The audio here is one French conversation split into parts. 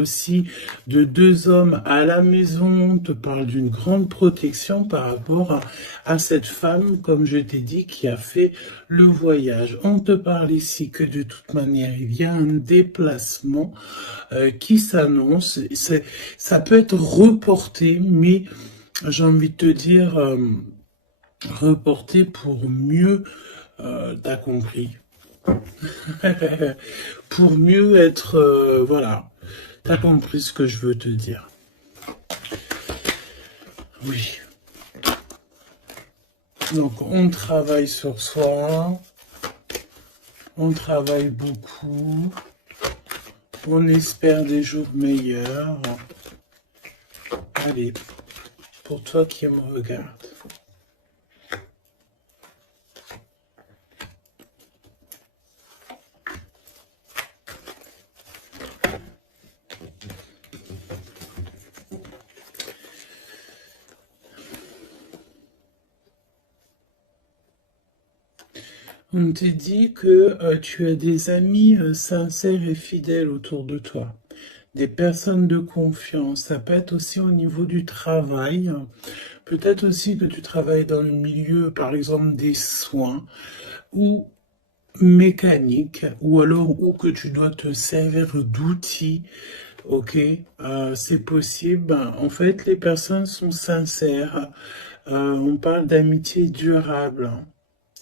aussi de deux hommes à la maison, on te parle d'une grande protection par rapport à cette femme, comme je t'ai dit, qui a fait le voyage. On te parle ici que de toute manière, il y a un déplacement qui s'annonce. Ça peut être reporté, mais j'ai envie de te dire, reporté pour mieux, t'as compris, pour mieux être, voilà. T'as compris ce que je veux te dire. Oui. Donc, on travaille sur soi. On travaille beaucoup. On espère des jours meilleurs. Allez, pour toi qui me regarde. On te dit que tu as des amis sincères et fidèles autour de toi, des personnes de confiance. Ça peut être aussi au niveau du travail. Peut-être aussi que tu travailles dans le milieu, par exemple, des soins ou mécanique, ou alors où que tu dois te servir d'outils. Ok, c'est possible. En fait, les personnes sont sincères. On parle d'amitié durable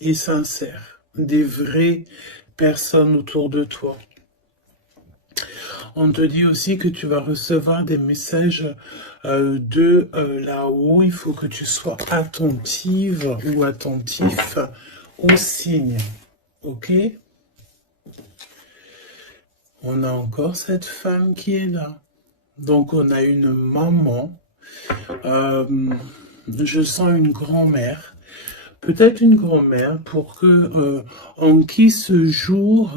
et sincère, des vraies personnes autour de toi. On te dit aussi que tu vas recevoir des messages de là-haut. Il faut que tu sois attentive ou attentif aux signes. Ok? On a encore cette femme qui est là. Donc on a une maman. Je sens une grand-mère. Peut-être une grand-mère pour que en qui ce jour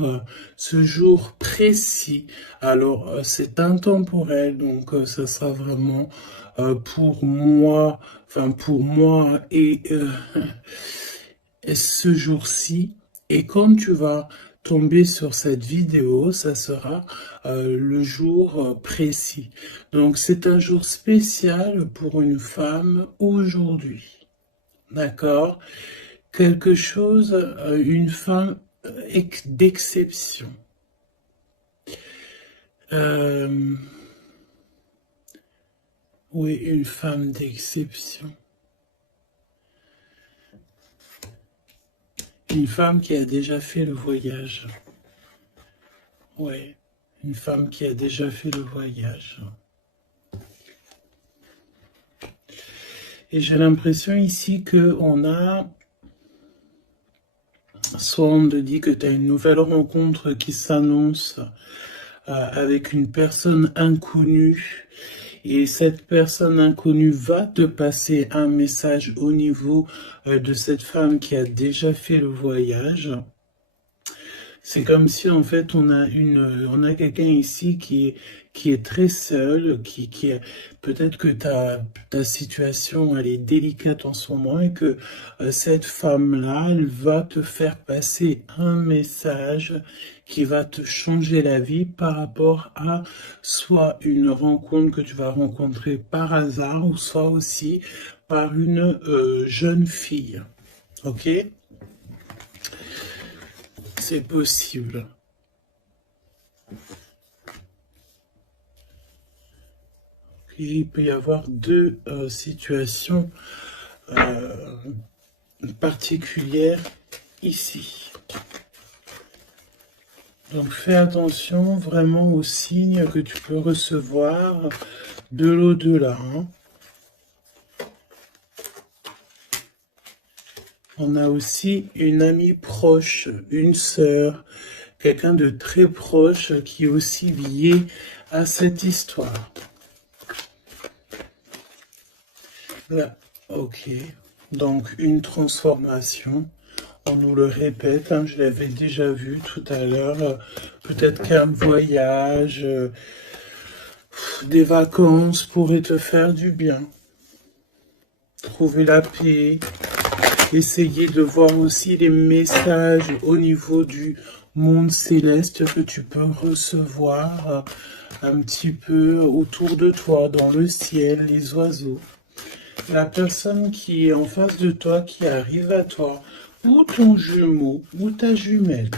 précis, alors c'est intemporel, donc ça sera vraiment pour moi, enfin pour moi et ce jour-ci. Et quand tu vas tomber sur cette vidéo, ça sera le jour précis. Donc c'est un jour spécial pour une femme aujourd'hui. D'accord? Quelque chose, une femme d'exception. Oui, une femme d'exception. Une femme qui a déjà fait le voyage. Oui, une femme qui a déjà fait le voyage. Et j'ai l'impression ici qu'on a... Soit on te dit que tu as une nouvelle rencontre qui s'annonce avec une personne inconnue. Et cette personne inconnue va te passer un message au niveau de cette femme qui a déjà fait le voyage. C'est comme si en fait on a quelqu'un ici qui est très seul, qui est peut-être que ta situation elle est délicate en ce moment et que cette femme-là, elle va te faire passer un message qui va te changer la vie par rapport à soit une rencontre que tu vas rencontrer par hasard ou soit aussi par une jeune fille. Ok? C'est possible. Il peut y avoir deux situations particulières ici. Donc fais attention vraiment aux signes que tu peux recevoir de l'au-delà. Hein. On a aussi une amie proche, une sœur, quelqu'un de très proche qui est aussi lié à cette histoire. Là, ok. Donc une transformation. On nous le répète, hein, je l'avais déjà vu tout à l'heure. Peut-être qu'un voyage, des vacances pourraient te faire du bien. Trouver la paix. Essayer de voir aussi les messages au niveau du monde céleste que tu peux recevoir un petit peu autour de toi, dans le ciel, les oiseaux. La personne qui est en face de toi, qui arrive à toi, ou ton jumeau, ou ta jumelle.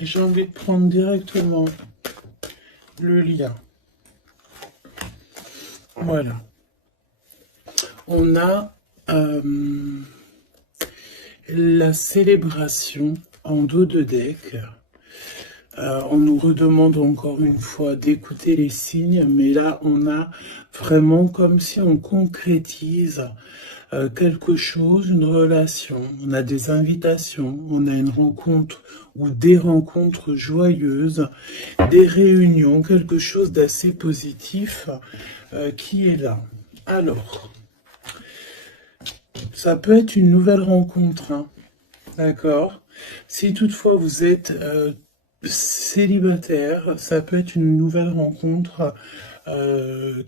Et j'ai envie de prendre directement le lien. Voilà. On a la célébration en dos de deck. On nous redemande encore une fois d'écouter les signes, mais là on a vraiment comme si on concrétise quelque chose, une relation. On a des invitations, on a une rencontre ou des rencontres joyeuses, des réunions, quelque chose d'assez positif qui est là. Alors, ça peut être une nouvelle rencontre, hein, d'accord? Si toutefois vous êtes célibataire, ça peut être une nouvelle rencontre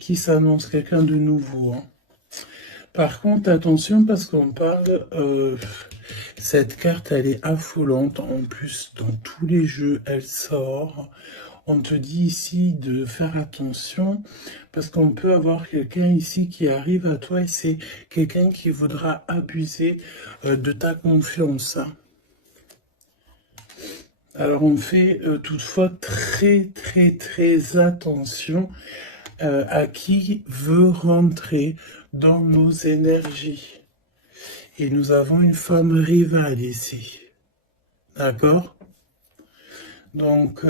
qui s'annonce, quelqu'un de nouveau, hein. Par contre, attention parce qu'on parle, cette carte elle est affolante, en plus dans tous les jeux elle sort. On te dit ici de faire attention parce qu'on peut avoir quelqu'un ici qui arrive à toi et c'est quelqu'un qui voudra abuser de ta confiance, hein. Alors on fait toutefois très attention à qui veut rentrer dans nos énergies. Et nous avons une femme rivale ici. D'accord? Donc,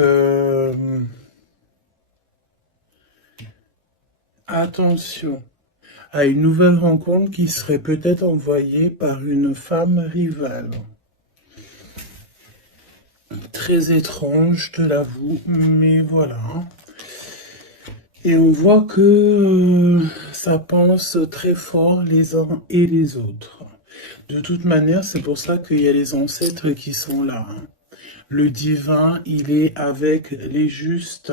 attention à une nouvelle rencontre qui serait peut-être envoyée par une femme rivale. Très étrange, je te l'avoue, mais voilà. Et on voit que ça pense très fort les uns et les autres. De toute manière, c'est pour ça qu'il y a les ancêtres qui sont là, hein. Le divin, il est avec les justes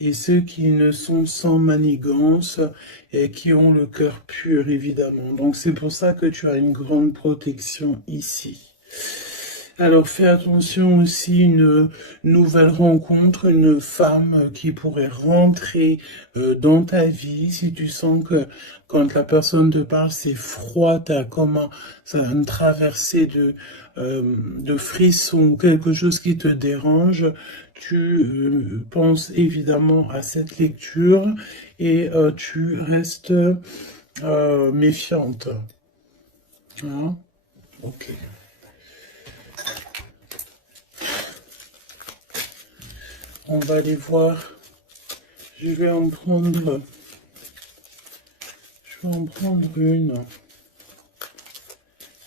et ceux qui ne sont sans manigance et qui ont le cœur pur, évidemment. Donc c'est pour ça que tu as une grande protection ici. Alors fais attention aussi, une nouvelle rencontre, une femme qui pourrait rentrer dans ta vie. Si tu sens que quand la personne te parle, c'est froid, t'as comme une traversée de frissons, quelque chose qui te dérange, tu penses évidemment à cette lecture et tu restes méfiante. Hein? Ok. On va aller voir. Je vais en prendre une.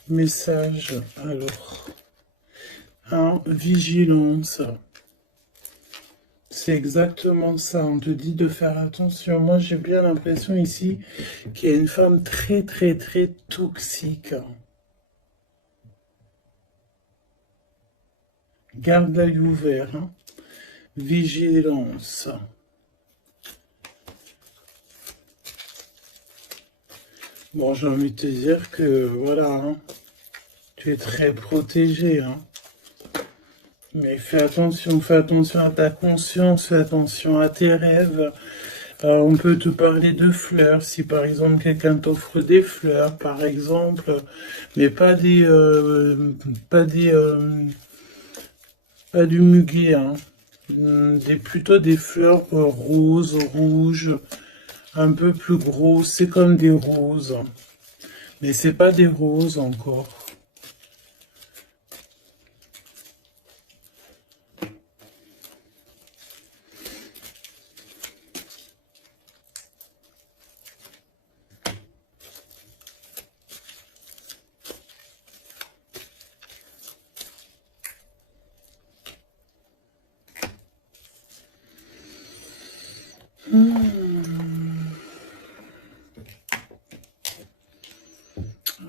Message. Alors, vigilance. C'est exactement ça. On te dit de faire attention. Moi, j'ai bien l'impression ici qu'il y a une femme très toxique. Garde l'œil ouvert, hein. Vigilance. Bon, j'ai envie de te dire que, voilà, hein, tu es très protégé, hein. Mais fais attention à ta conscience, fais attention à tes rêves. On peut te parler de fleurs, si par exemple quelqu'un t'offre des fleurs, par exemple, mais pas du muguet, hein. Plutôt des fleurs roses, rouges, un peu plus grosses, c'est comme des roses, mais c'est pas des roses encore.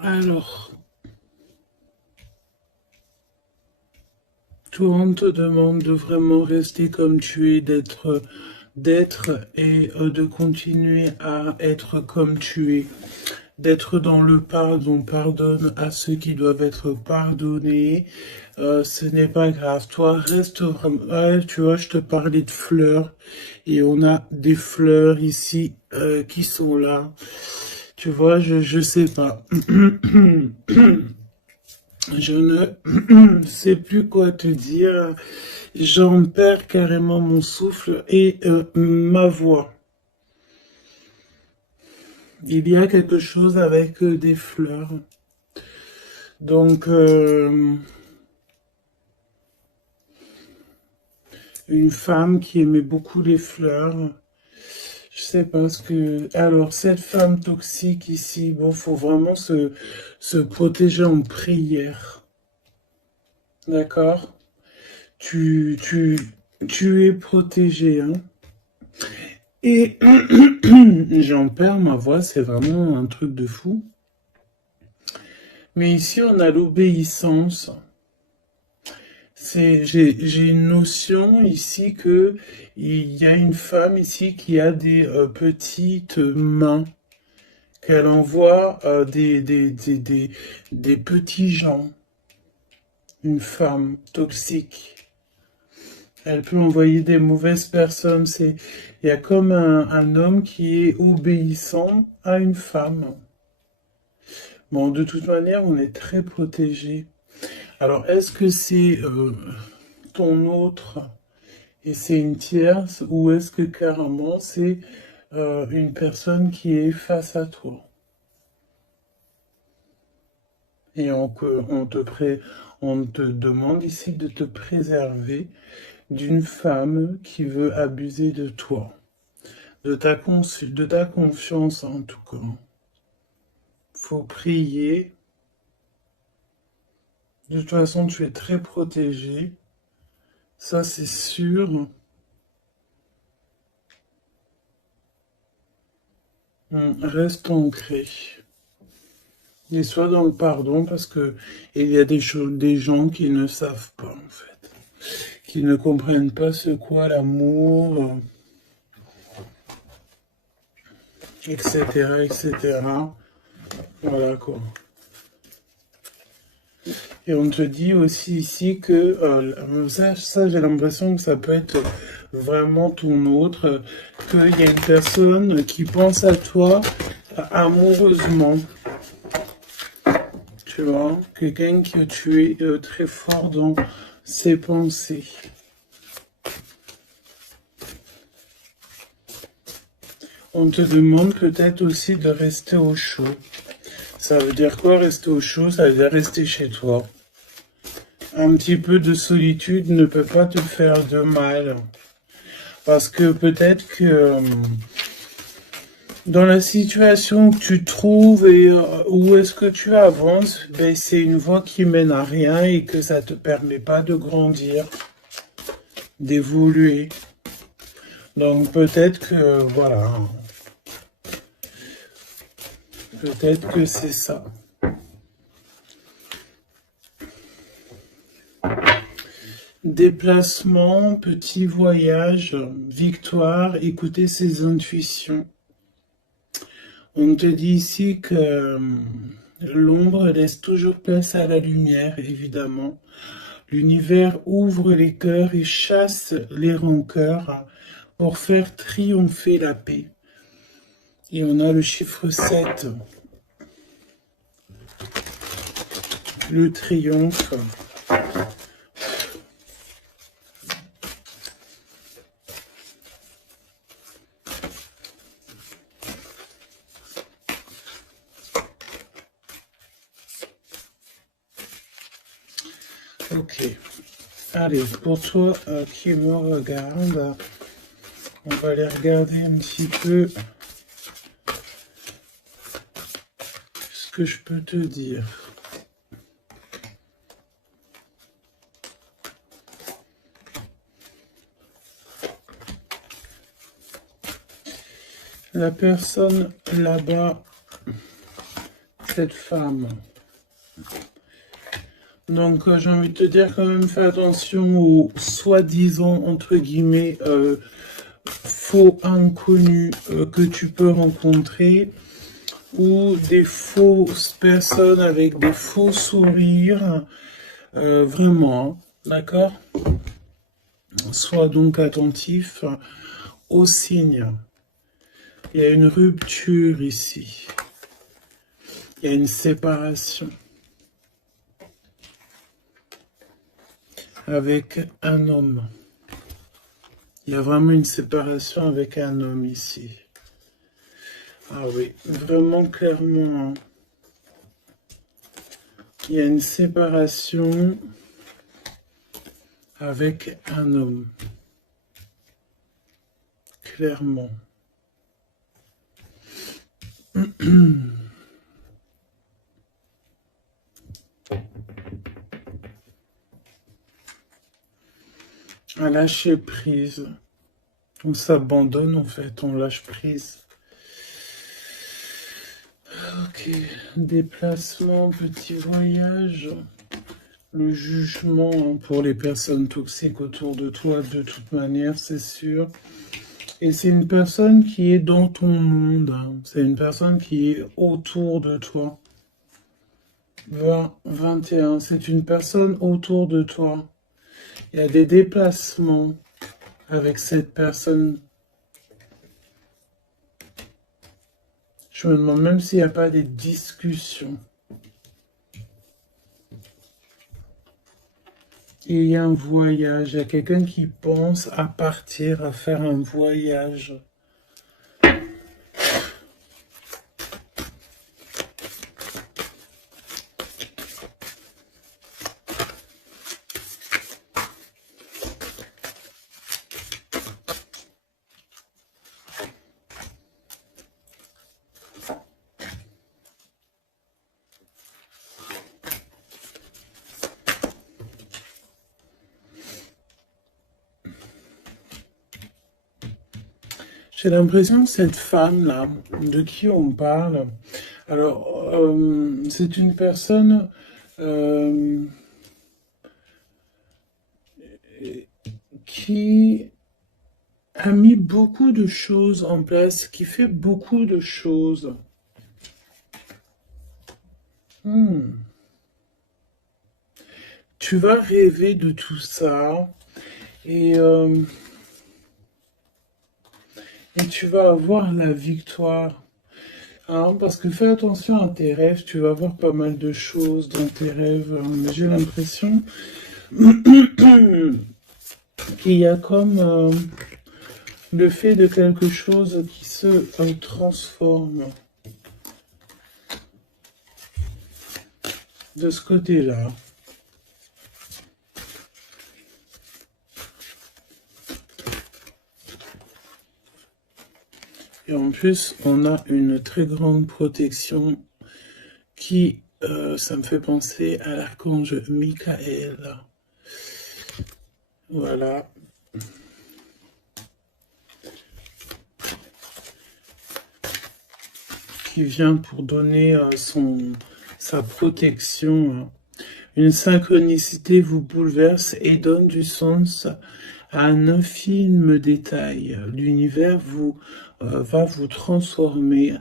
Alors, Toi, on te demande de vraiment rester comme tu es, d'être et de continuer à être comme tu es, d'être dans le pardon. Pardonne à ceux qui doivent être pardonnés. Ce n'est pas grave. Toi, reste vraiment. Ouais, tu vois, je te parlais de fleurs et on a des fleurs ici qui sont là. Tu vois, je sais pas. Je ne sais plus quoi te dire. J'en perds carrément mon souffle et ma voix. Il y a quelque chose avec des fleurs. Donc, une femme qui aimait beaucoup les fleurs. Je sais pas ce que... Alors, cette femme toxique ici, bon, faut vraiment se protéger en prière. D'accord? Tu, tu, tu es protégé, hein? Et j'en perds ma voix, c'est vraiment un truc de fou. Mais ici, on a l'obéissance. J'ai une notion ici que il y a une femme ici qui a des petites mains, qu'elle envoie des petits gens. Une femme toxique. Elle peut envoyer des mauvaises personnes. Il y a comme un homme qui est obéissant à une femme. Bon, de toute manière, on est très protégé. Alors, est-ce que c'est ton autre et c'est une tierce ou est-ce que carrément c'est une personne qui est face à toi? Et on te demande ici de te préserver d'une femme qui veut abuser de toi, de ta confiance en tout cas. Faut prier. De toute façon, tu es très protégé. Ça, c'est sûr. Reste ancré. Et sois dans le pardon parce que il y a des gens qui ne savent pas, en fait. Qui ne comprennent pas ce qu'est l'amour, etc., etc. Voilà, quoi. Et on te dit aussi ici que ça j'ai l'impression que ça peut être vraiment ton autre, qu'il y a une personne qui pense à toi amoureusement. Tu vois, quelqu'un que tu es très fort dans ses pensées. On te demande peut-être aussi de rester au chaud. Ça veut dire quoi rester au chaud? Ça veut dire rester chez toi. Un petit peu de solitude ne peut pas te faire de mal. Parce que peut-être que dans la situation que tu trouves et où est-ce que tu avances, ben, c'est une voie qui mène à rien et que ça te permet pas de grandir, d'évoluer. Donc peut-être que, voilà, peut-être que c'est ça. Déplacement, petit voyage, victoire, écouter ses intuitions. On te dit ici que l'ombre laisse toujours place à la lumière, évidemment. L'univers ouvre les cœurs et chasse les rancœurs pour faire triompher la paix. Et on a le chiffre 7, le triomphe. Ok. Allez, pour toi qui me regarde, on va aller regarder un petit peu ce que je peux te dire. La personne là-bas, cette femme, Donc, j'ai envie de te dire quand même, fais attention aux soi-disant, entre guillemets, faux inconnus que tu peux rencontrer, ou des fausses personnes avec des faux sourires, vraiment, hein, d'accord? Sois donc attentif aux signes. Il y a une rupture ici. Il y a une séparation avec un homme. Il y a vraiment une séparation avec un homme ici. Ah oui, vraiment clairement, hein. Il y a une séparation avec un homme. Clairement. À lâcher prise. On s'abandonne en fait, on lâche prise. Ok, déplacement, petit voyage. Le jugement hein, pour les personnes toxiques autour de toi, de toute manière, c'est sûr. Et c'est une personne qui est dans ton monde. Hein. C'est une personne qui est autour de toi. 20, 21, c'est une personne autour de toi. Il y a des déplacements avec cette personne. Je me demande même s'il n'y a pas des discussions. Et il y a un voyage, il y a quelqu'un qui pense à partir, à faire un voyage. J'ai l'impression que cette femme-là, de qui on parle, alors, c'est une personne qui a mis beaucoup de choses en place, qui fait beaucoup de choses. Tu vas rêver de tout ça et tu vas avoir la victoire. Hein, parce que fais attention à tes rêves, tu vas voir pas mal de choses dans tes rêves. J'ai l'impression qu'il y a comme le fait de quelque chose qui se transforme de ce côté-là. Et en plus, on a une très grande protection qui, ça me fait penser à l'archange Michael. Voilà. Qui vient pour donner sa protection. Une synchronicité vous bouleverse et donne du sens à un infime détail. L'univers va vous transformer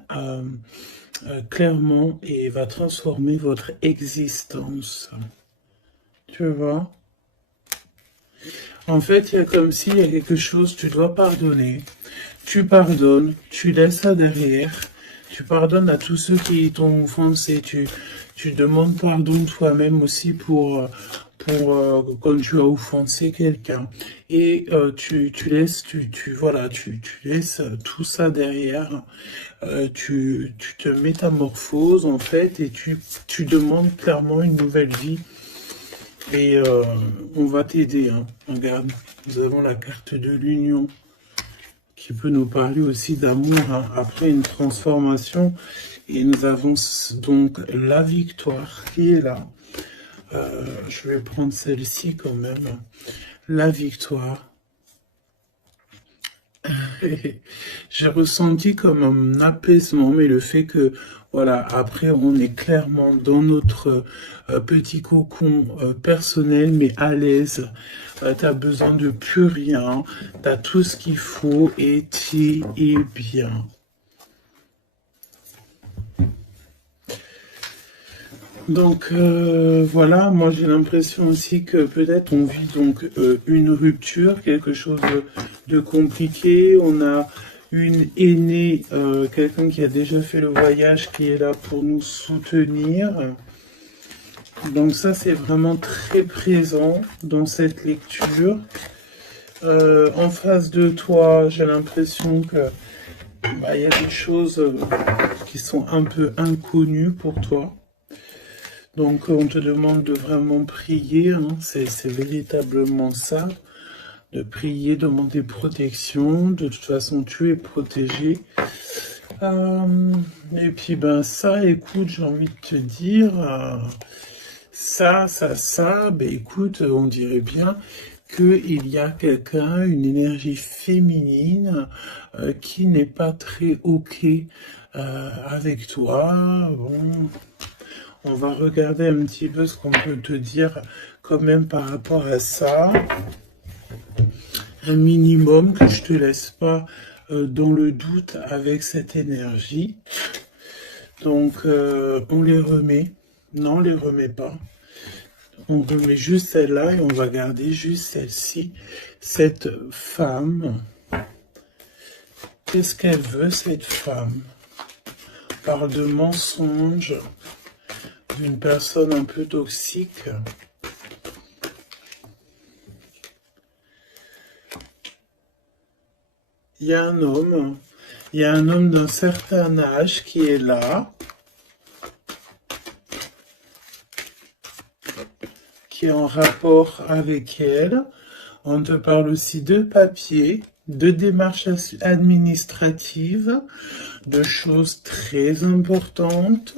clairement et va transformer votre existence. Tu vois? En fait, il y a comme s'il y a quelque chose, tu dois pardonner. Tu pardonnes, tu laisses ça derrière. Tu pardonnes à tous ceux qui t'ont offensé. Tu demandes pardon toi-même aussi pour quand tu as offensé quelqu'un. Et tu laisses, voilà, tu laisses tout ça derrière. Tu te métamorphoses en fait et tu demandes clairement une nouvelle vie. Et on va t'aider. Hein. Regarde, nous avons la carte de l'union qui peut nous parler aussi d'amour hein, après une transformation. Et nous avons donc la victoire qui est là. Je vais prendre celle-ci quand même. La victoire. J'ai ressenti comme un apaisement, mais le fait que, voilà, après, on est clairement dans notre petit cocon personnel, mais à l'aise. T'as besoin de plus rien, t'as tout ce qu'il faut et tu es bien. Donc voilà, moi j'ai l'impression aussi que peut-être on vit donc une rupture, quelque chose de compliqué. On a une aînée, quelqu'un qui a déjà fait le voyage, qui est là pour nous soutenir. Donc ça c'est vraiment très présent dans cette lecture. En face de toi, j'ai l'impression que il y a des choses qui sont un peu inconnues pour toi. Donc on te demande de vraiment prier, hein. C'est véritablement ça, de prier, demander protection. De toute façon, tu es protégé. Et puis ben ça, écoute, j'ai envie de te dire, ben écoute, on dirait bien qu'il y a quelqu'un, une énergie féminine qui n'est pas très ok avec toi. Bon. On va regarder un petit peu ce qu'on peut te dire quand même par rapport à ça. Un minimum que je te laisse pas dans le doute avec cette énergie. Donc on les remet. Non, on les remet pas. On remet juste celle-là et on va garder juste celle-ci. Cette femme. Qu'est-ce qu'elle veut, cette femme? On parle de mensonge, d'une personne un peu toxique. Il y a un homme d'un certain âge qui est là, qui est en rapport avec elle. On te parle aussi de papier, de démarches administratives, de choses très importantes.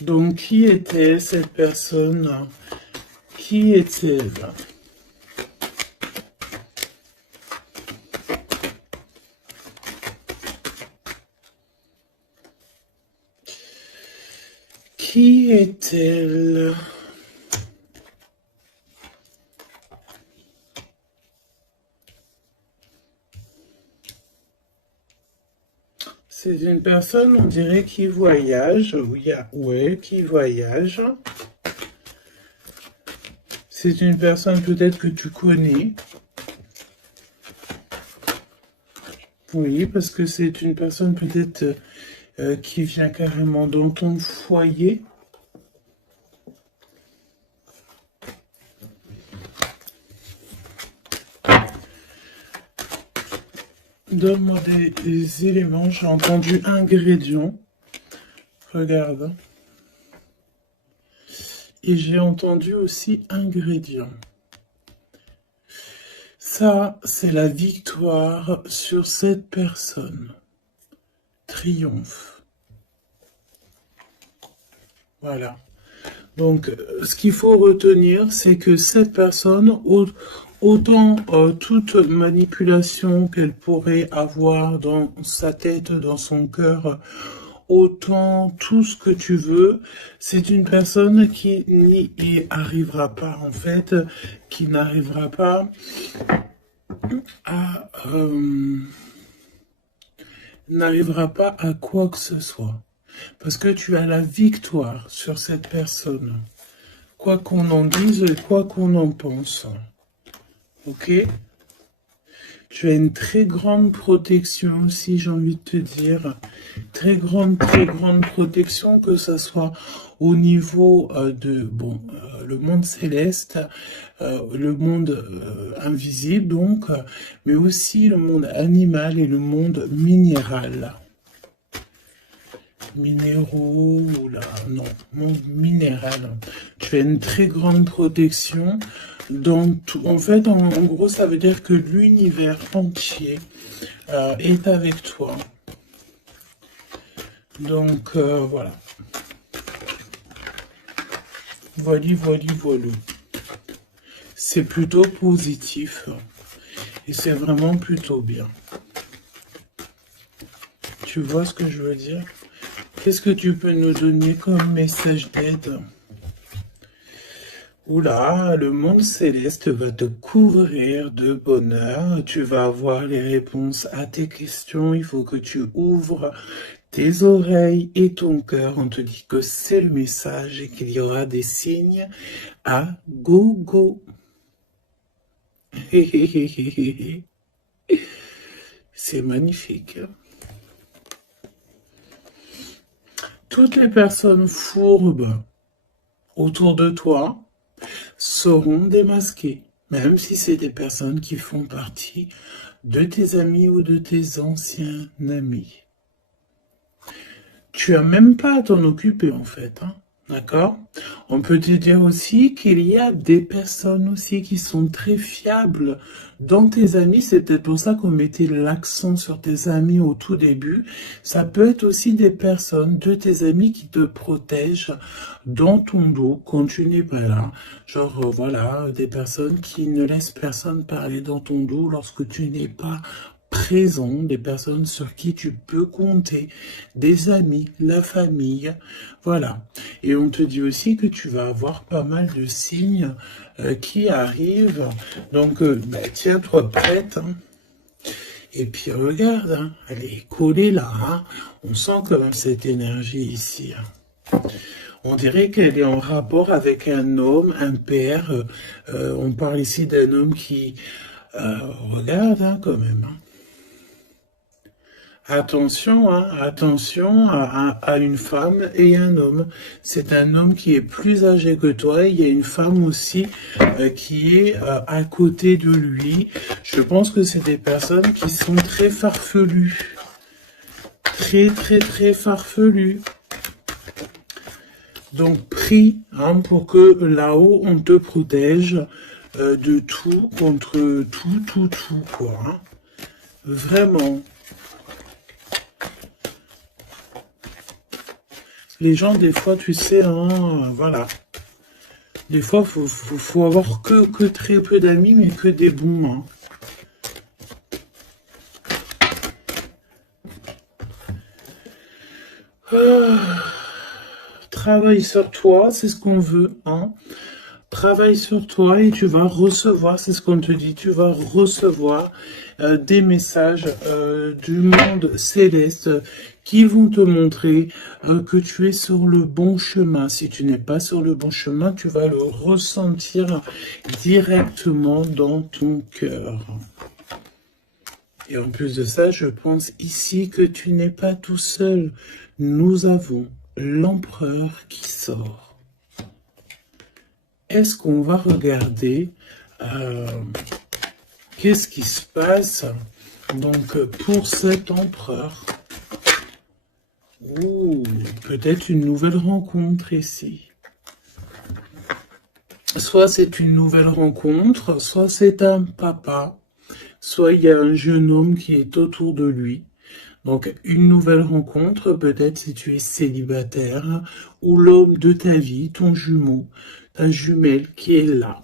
Donc, qui était cette personne? Qui est-elle? Qui est-elle? C'est une personne, on dirait, qui voyage. Oui, ouais, qui voyage. C'est une personne peut-être que tu connais. Oui, parce que c'est une personne peut-être qui vient carrément dans ton foyer. Donne-moi des éléments. J'ai entendu ingrédients. Regarde. Et j'ai entendu aussi ingrédients. Ça, c'est la victoire sur cette personne. Triomphe. Voilà. Donc, ce qu'il faut retenir, c'est que cette personne, autant toute manipulation qu'elle pourrait avoir dans sa tête, dans son cœur, autant tout ce que tu veux, c'est une personne qui n'y arrivera pas, en fait, qui n'arrivera pas à quoi que ce soit. Parce que tu as la victoire sur cette personne. Quoi qu'on en dise, quoi qu'on en pense. Ok? Tu as une très grande protection aussi, j'ai envie de te dire. Très grande protection, que ce soit au niveau le monde céleste, le monde invisible, donc, mais aussi le monde animal et le monde minéral. Minéraux, non, monde minéral. Tu as une très grande protection. En fait, en gros, ça veut dire que l'univers entier est avec toi. Donc, voilà. Voilà. C'est plutôt positif. Et c'est vraiment plutôt bien. Tu vois ce que je veux dire? Qu'est-ce que tu peux nous donner comme message d'aide? Oula, le monde céleste va te couvrir de bonheur. Tu vas avoir les réponses à tes questions. Il faut que tu ouvres tes oreilles et ton cœur. On te dit que c'est le message et qu'il y aura des signes à gogo. C'est magnifique. Toutes les personnes fourbes autour de toi seront démasquées, même si c'est des personnes qui font partie de tes amis ou de tes anciens amis. Tu as même pas à t'en occuper en fait, hein. D'accord? On peut te dire aussi qu'il y a des personnes aussi qui sont très fiables dans tes amis. C'est peut-être pour ça qu'on mettait l'accent sur tes amis au tout début. Ça peut être aussi des personnes de tes amis qui te protègent dans ton dos quand tu n'es pas là. Genre, voilà, des personnes qui ne laissent personne parler dans ton dos lorsque tu n'es pas présent, des personnes sur qui tu peux compter, des amis, la famille, voilà. Et on te dit aussi que tu vas avoir pas mal de signes qui arrivent, donc tiens-toi prête, hein. Et puis regarde, hein, elle est collée là, hein. On sent quand même cette énergie ici, hein. On dirait qu'elle est en rapport avec un homme, un père, on parle ici d'un homme qui regarde, hein, quand même, hein. Attention, hein, attention à une femme et un homme. C'est un homme qui est plus âgé que toi. Il y a une femme aussi qui est à côté de lui. Je pense que c'est des personnes qui sont très farfelues. Très, très, très farfelues. Donc, prie hein, pour que là-haut, on te protège de tout, contre tout, quoi. Hein. Vraiment. Les gens, des fois, tu sais, hein, voilà. Des fois, faut avoir que très peu d'amis, mais que des bons. Hein. Travaille sur toi, c'est ce qu'on veut. Hein. Travaille sur toi et tu vas recevoir, c'est ce qu'on te dit, tu vas recevoir des messages du monde céleste qui vont te montrer que tu es sur le bon chemin. Si tu n'es pas sur le bon chemin, tu vas le ressentir directement dans ton cœur. Et en plus de ça, je pense ici que tu n'es pas tout seul. Nous avons l'empereur qui sort. Est-ce qu'on va regarder qu'est-ce qui se passe donc pour cet empereur? Ouh, peut-être une nouvelle rencontre ici. Soit c'est une nouvelle rencontre, soit c'est un papa, soit il y a un jeune homme qui est autour de lui. Donc, une nouvelle rencontre, peut-être si tu es célibataire, ou l'homme de ta vie, ton jumeau, ta jumelle qui est là.